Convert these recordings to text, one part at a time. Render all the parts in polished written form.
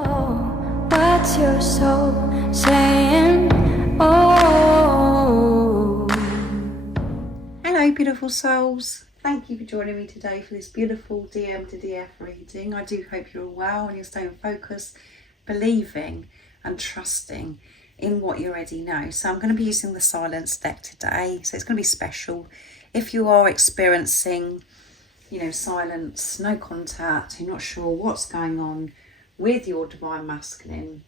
What's your soul saying? Oh. Hello, beautiful souls. Thank you for joining me today for this beautiful DM to DF reading. I do hope you're all well and you're staying focused, believing and trusting in what you already know. So I'm going to be using the silence deck today. So it's going to be special. If you are experiencing, silence, no contact, you're not sure what's going on with your divine masculine,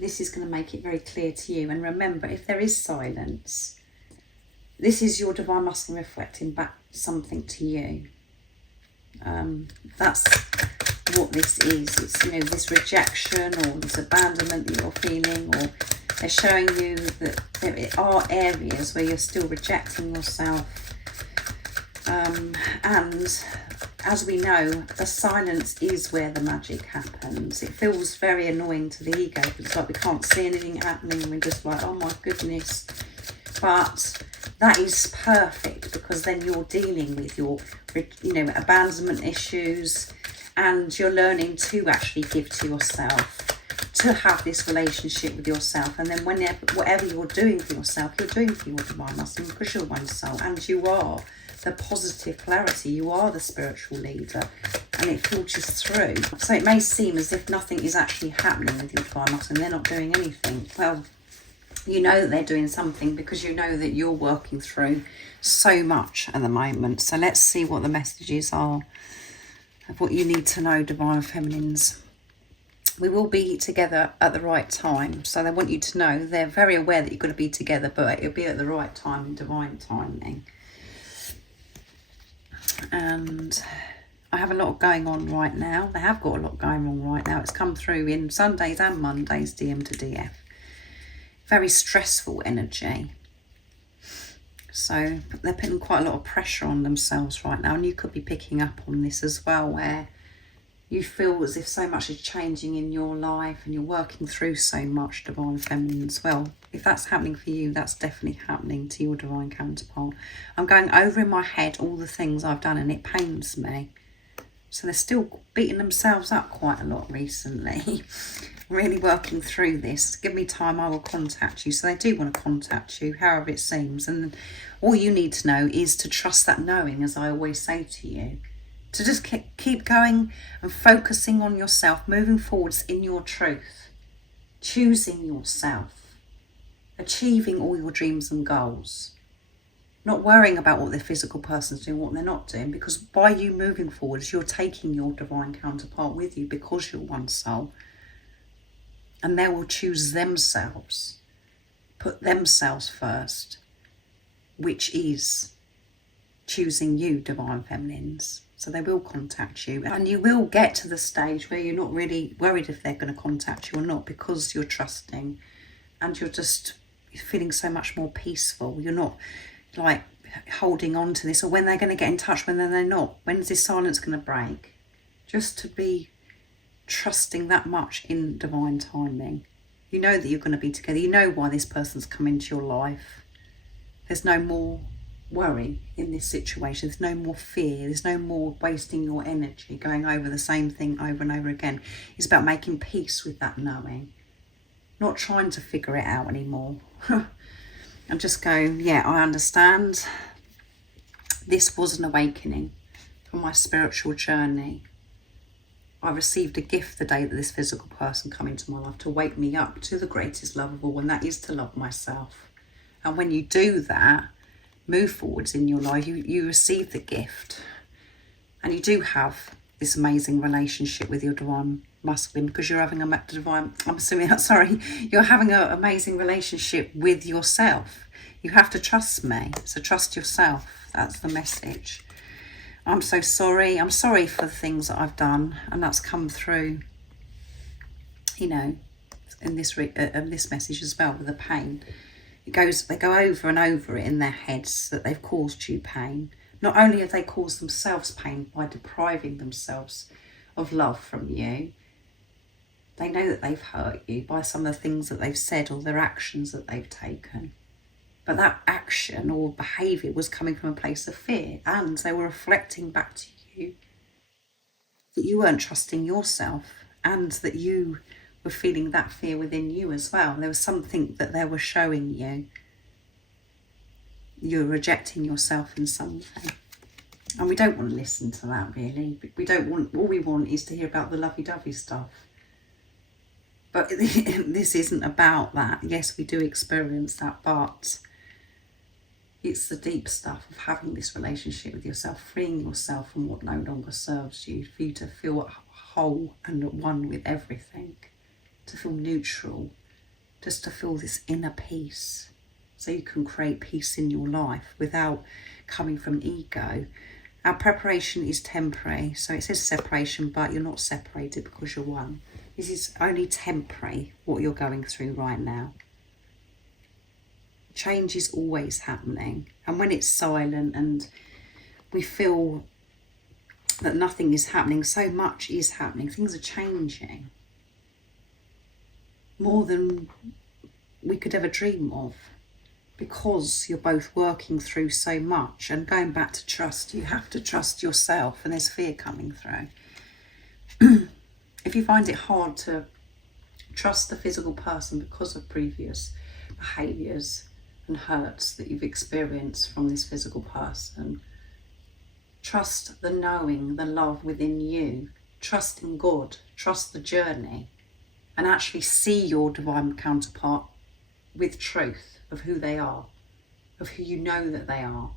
this is going to make it very clear to you. And remember, if there is silence, this is your divine masculine reflecting back something to you. That's what this is. It's, this rejection or this abandonment that you're feeling, or they're showing you that there are areas where you're still rejecting yourself. And as we know, the silence is where the magic happens. It feels very annoying to the ego because it's like we can't see anything happening and we're just like, oh my goodness. But that is perfect because then you're dealing with your, abandonment issues, and you're learning to actually give to yourself, to have this relationship with yourself. And then whatever you're doing for yourself, you're doing for your divine masculine because you're one soul and you are the positive polarity, you are the spiritual leader, and it filters through. So it may seem as if nothing is actually happening with your divine masculine, they're not doing anything. Well, you know that they're doing something because you know that you're working through so much at the moment. So let's see what the messages are of what you need to know, divine feminines. We will be together at the right time. So they want you to know they're very aware that you're going to be together, but it'll be at the right time in divine timing. And I have a lot going on right now. They have got a lot going on right now. It's come through in Sundays and Mondays, DM to DF. Very stressful energy. So they're putting quite a lot of pressure on themselves right now. And you could be picking up on this as well, where you feel as if so much is changing in your life and you're working through so much, divine feminine as well. If that's happening for you, that's definitely happening to your divine counterpart. I'm going over in my head all the things I've done and it pains me. So they're still beating themselves up quite a lot recently. Really working through this. Give me time, I will contact you. So they do want to contact you, however it seems. And all you need to know is to trust that knowing, as I always say to you. To just keep going and focusing on yourself, moving forwards in your truth. Choosing yourself. Achieving all your dreams and goals. Not worrying about what the physical person's doing, what they're not doing. Because by you moving forwards, you're taking your divine counterpart with you because you're one soul. And they will choose themselves, put themselves first, which is choosing you, divine feminines. So they will contact you, and you will get to the stage where you're not really worried if they're going to contact you or not, because you're trusting and you're just feeling so much more peaceful. You're not like holding on to this, or when they're going to get in touch, when they're not. When's this silence going to break? Just to be trusting that much in divine timing. You know that you're going to be together. You know why this person's come into your life. There's no more worry in this situation. There's no more fear. There's no more wasting your energy going over the same thing over and over again. It's about making peace with that knowing, not trying to figure it out anymore. And just go, yeah, I understand. This was an awakening from my spiritual journey. I received a gift the day that this physical person come into my life to wake me up to the greatest love of all, and that is to love myself. And when you do that, move forwards in your life, you receive the gift, and you do have this amazing relationship with your divine masculine, because you're having you're having an amazing relationship with yourself. You have to trust me, so trust yourself. That's the message. I'm so sorry. I'm sorry for the things that I've done, and that's come through, in this message as well, with the pain. They go over and over it in their heads that they've caused you pain. Not only have they caused themselves pain by depriving themselves of love from you, they know that they've hurt you by some of the things that they've said or their actions that they've taken. But that action or behaviour was coming from a place of fear, and they were reflecting back to you that you weren't trusting yourself and that you were feeling that fear within you as well. There was something that they were showing you. You're rejecting yourself in some way. And we don't want to listen to that, really. We don't want, all we want is to hear about the lovey-dovey stuff. But this isn't about that. Yes, we do experience that, but it's the deep stuff of having this relationship with yourself, freeing yourself from what no longer serves you, for you to feel whole and at one with everything, to feel neutral, just to feel this inner peace, so you can create peace in your life without coming from ego. Our preparation is temporary, so it says separation, but you're not separated because you're one. This is only temporary, what you're going through right now. Change is always happening, and when it's silent and we feel that nothing is happening, so much is happening. Things are changing more than we could ever dream of, because you're both working through so much. And going back to trust, you have to trust yourself, and there's fear coming through. If you find it hard to trust the physical person because of previous behaviours and hurts that you've experienced from this physical person, trust the knowing, the love within you. Trust in God, trust the journey, and actually see your divine counterpart with truth of who they are, of who you know that they are.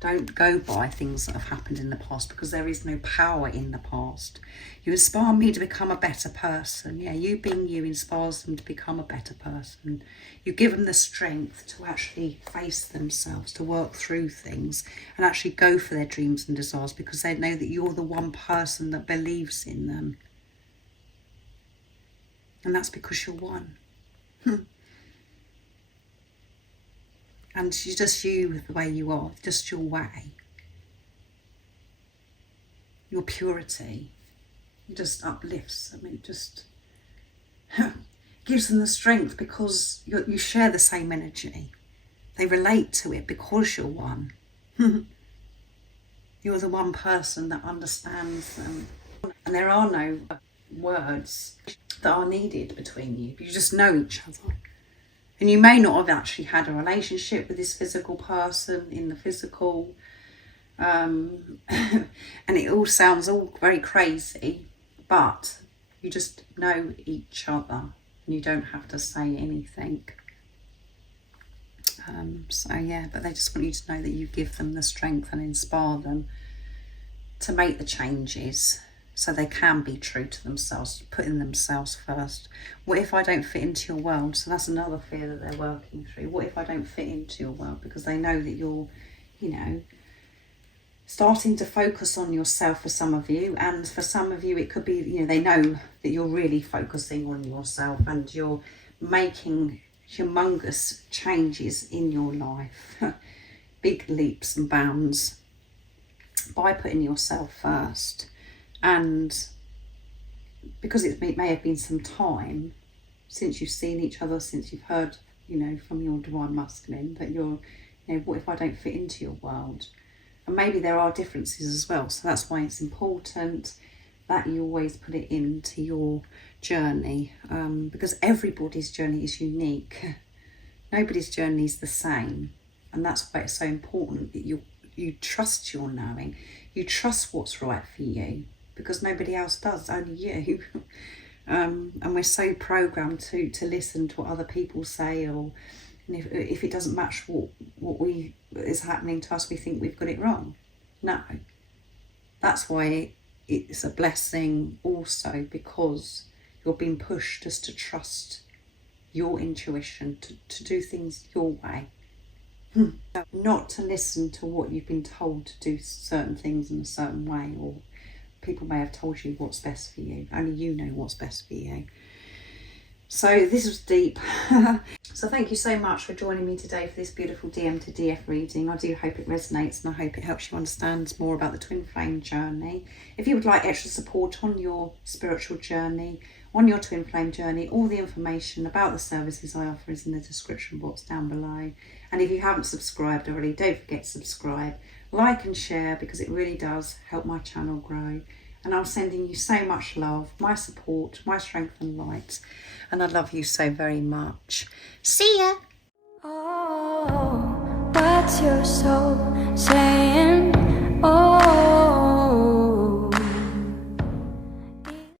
Don't go by things that have happened in the past, because there is no power in the past. You inspire me to become a better person. Yeah, you being you inspires them to become a better person. You give them the strength to actually face themselves, to work through things and actually go for their dreams and desires, because they know that you're the one person that believes in them. And that's because you're one. And you're just you the way you are, just your way. Your purity. It just uplifts. I mean, it just gives them the strength, because you share the same energy. They relate to it because you're one. You're the one person that understands them. And there are no words that are needed between you. You just know each other. And you may not have actually had a relationship with this physical person in the physical. And it all sounds all very crazy, but you just know each other and you don't have to say anything. So yeah, but they just want you to know that you give them the strength and inspire them to make the changes, so they can be true to themselves, putting themselves first. What if I don't fit into your world? So that's another fear that they're working through. What if I don't fit into your world? Because they know that you're, you know, starting to focus on yourself for some of you. And for some of you, it could be, you know, they know that you're really focusing on yourself and you're making humongous changes in your life. Big leaps and bounds by putting yourself first. And because it may have been some time since you've seen each other, since you've heard, you know, from your divine masculine, that you're, you know, what if I don't fit into your world? And maybe there are differences as well. So that's why it's important that you always put it into your journey, because everybody's journey is unique. Nobody's journey is the same. And that's why it's so important that you trust your knowing. You trust what's right for you, because nobody else does, only you. And we're so programmed to listen to what other people say, or if it doesn't match what is happening to us, we think we've got it wrong. No. That's why it's a blessing also, because you're being pushed just to trust your intuition, to do things your way. Not to listen to what you've been told to do certain things in a certain way, or people may have told you what's best for you. Only you know what's best for you. So this was deep. So thank you so much for joining me today for this beautiful DM to DF reading. I do hope it resonates, and I hope it helps you understand more about the twin flame journey. If you would like extra support on your spiritual journey, on your twin flame journey, all the information about the services I offer is in the description box down below. And if you haven't subscribed already, don't forget to subscribe, like and share, because it really does help my channel grow. And I'm sending you so much love, my support, my strength and light. And I love you so very much. See ya. Oh, what's your soul saying?